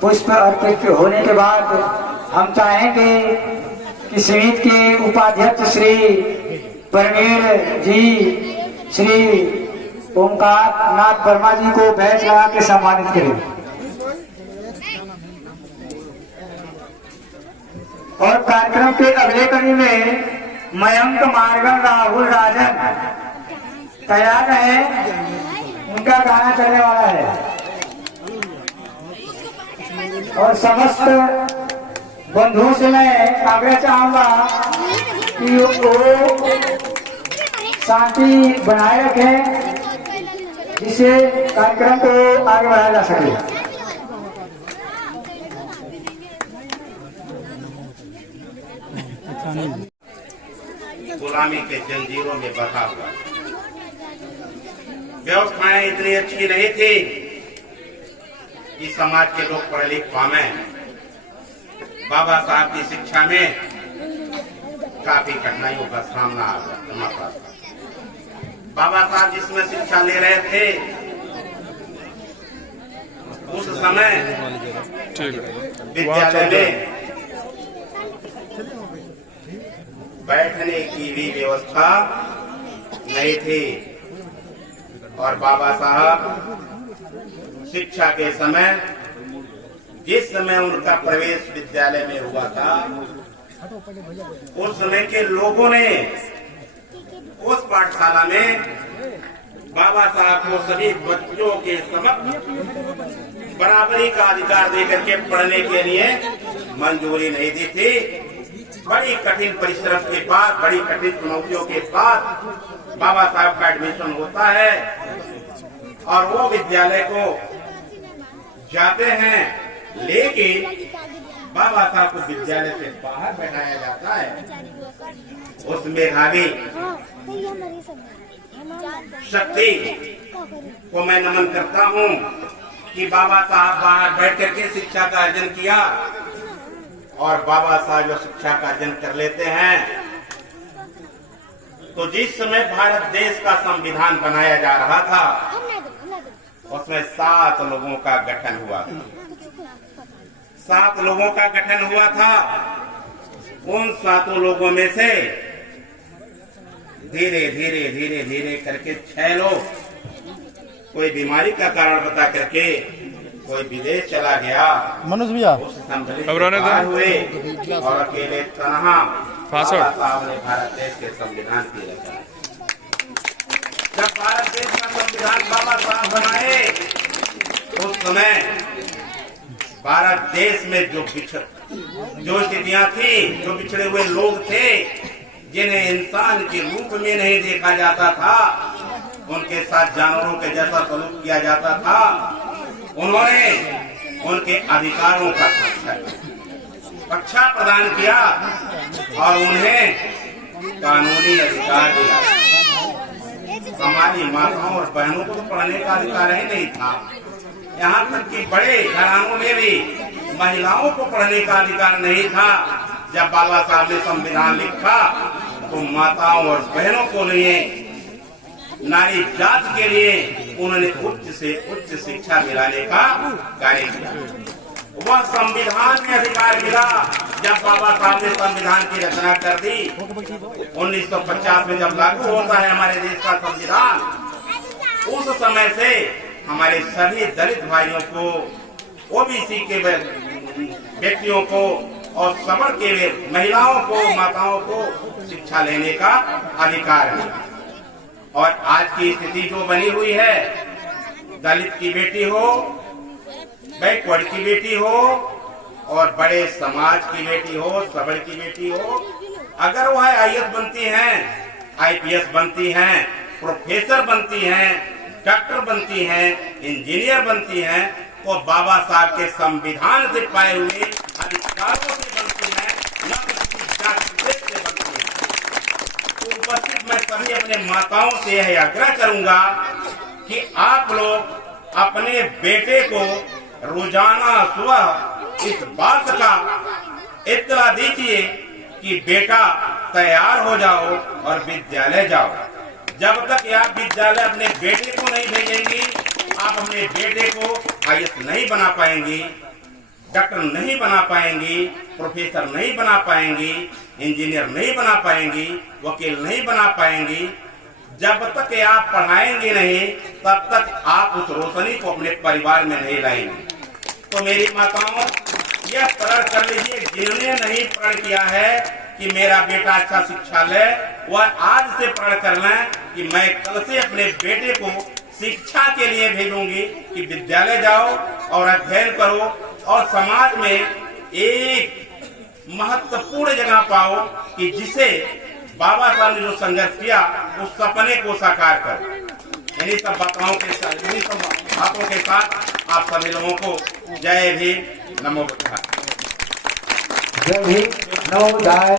पुष्प अर्पित होने के बाद हम चाहेंगे कि समिति के उपाध्यक्ष श्री परमेर जी, श्री ओमकार नाथ वर्मा जी को बैच लगा के सम्मानित करें। और कार्यक्रम के अगले कड़ी में मयंक मार्गन राहुल राजन तैयार है, उनका गाना चलने वाला है। और समस्त बंधुओं से मैं आग्रह चाहूंगा कि वो शांति बनाए रखें, जिससे कार्यक्रम को आगे बढ़ाया जा सके। गुलामी के जंजीरों में बंधा हुआ, व्यवस्थाएं इतनी अच्छी नहीं थी कि समाज के लोग पढ़े लिख पाए। बाबा साहब की शिक्षा में काफी कठिनाइयों का सामना करना पड़ा। बाबा साहब जिसमें शिक्षा ले रहे थे उस समय विद्यालय में बैठने की भी व्यवस्था नहीं थी। और बाबा साहब शिक्षा के समय, जिस समय उनका प्रवेश विद्यालय में हुआ था, उस समय के लोगों ने उस पाठशाला में बाबा साहब को सभी बच्चों के समक्ष बराबरी का अधिकार देकर के पढ़ने के लिए मंजूरी नहीं दी थी। बड़ी कठिन परिश्रम के बाद, बड़ी कठिन चुनौतियों के बाद बाबा साहब का एडमिशन होता है और वो विद्यालय को जाते हैं, लेकिन बाबा साहब को विद्यालय से बाहर बैठाया जाता है। उस मेधावी शक्ति को मैं नमन करता हूँ कि बाबा साहब बाहर बैठ करके शिक्षा का अर्जन किया। और बाबा साहब जो शिक्षा का अर्जन कर लेते हैं, तो जिस समय भारत देश का संविधान बनाया जा रहा था, उसमें 7 लोगों का गठन हुआ था। 7 लोगों का गठन हुआ था। उन 7 लोगों में से धीरे धीरे धीरे धीरे करके 6 लोग कोई बीमारी का कारण बता करके कोई विदेश चला गया। मनोज भैया हुए और अकेले तनहा साहब ने भारत देश के संविधान की रचना। जब भारत देश का संविधान बाबा साहब बनाए, उस समय भारत देश में जो स्थितियां थी, जो बिछड़े हुए लोग थे, जिन्हें इंसान के रूप में नहीं देखा जाता था, उनके साथ जानवरों के जैसा सलूक किया जाता था, उन्होंने उनके अधिकारों का रक्षा प्रदान किया और उन्हें कानूनी अधिकार दिया। हमारी माताओं और बहनों को तो पढ़ने का अधिकार ही नहीं था। यहाँ तक कि बड़े घरानों में भी महिलाओं को पढ़ने का अधिकार नहीं था। जब बाबा साहब ने संविधान लिखा तो माताओं और बहनों को लिए, नारी जात के लिए उन्होंने उच्च से उच्च शिक्षा दिलाने का कार्य किया। वह संविधान में अधिकार मिला जब बाबा साहब ने संविधान की रचना कर दी। 1950 में जब लागू होता है हमारे देश का संविधान, उस समय से हमारे सभी दलित भाइयों को, ओबीसी के व्यक्तियों को और सवर्ण के महिलाओं को, माताओं को शिक्षा लेने का अधिकार मिला। और आज की स्थिति जो बनी हुई है, दलित की बेटी हो, बैकवर्ड की बेटी हो और बड़े समाज की बेटी हो, सवर्ण की बेटी हो, अगर वह आईएएस बनती हैं, आईपीएस बनती हैं, प्रोफेसर बनती हैं, डॉक्टर बनती हैं, इंजीनियर बनती हैं, तो बाबा साहब के संविधान से पाए हुए अधिकारों से बनती हैं, न कि किसी जात विशेष से बनती हैं। तो उपस्थित मैं सभी अपने माताओं से यह आग्रह करूंगा कि आप लोग अपने बेटे को रोजाना सुबह इस बात का इत्तला दीजिए कि बेटा तैयार हो जाओ और विद्यालय जाओ। जब तक आप विद्यालय अपने बेटे को नहीं भेजेंगी, आप अपने बेटे को आईएएस नहीं बना पाएंगी। डॉक्टर नहीं बना पाएंगी, प्रोफेसर नहीं बना पाएंगी, इंजीनियर नहीं बना पाएंगी, वकील नहीं बना पाएंगी। जब तक आप पढ़ाएंगे नहीं तब तक आप उस रोशनी को अपने परिवार में नहीं लाएंगे। तो मेरी माताओं, यह प्रण कर लीजिए, जिन्होंने नहीं प्रण किया है कि मेरा बेटा अच्छा शिक्षा ले, वह आज से प्रण कर लें कि मैं कल से अपने बेटे को शिक्षा के लिए भेजूंगी कि विद्यालय जाओ और अध्ययन करो और समाज में एक महत्वपूर्ण जगह पाओ कि जिसे बाबा साहब ने जो संघर्ष किया उस सपने को साकार कर। इन्हीं सब बातों के साथ, इन्हीं सब बातों के साथ आप सभी लोगों को जय भीम, नमो बुद्धाय। जय भीम, नमो बुद्धाय।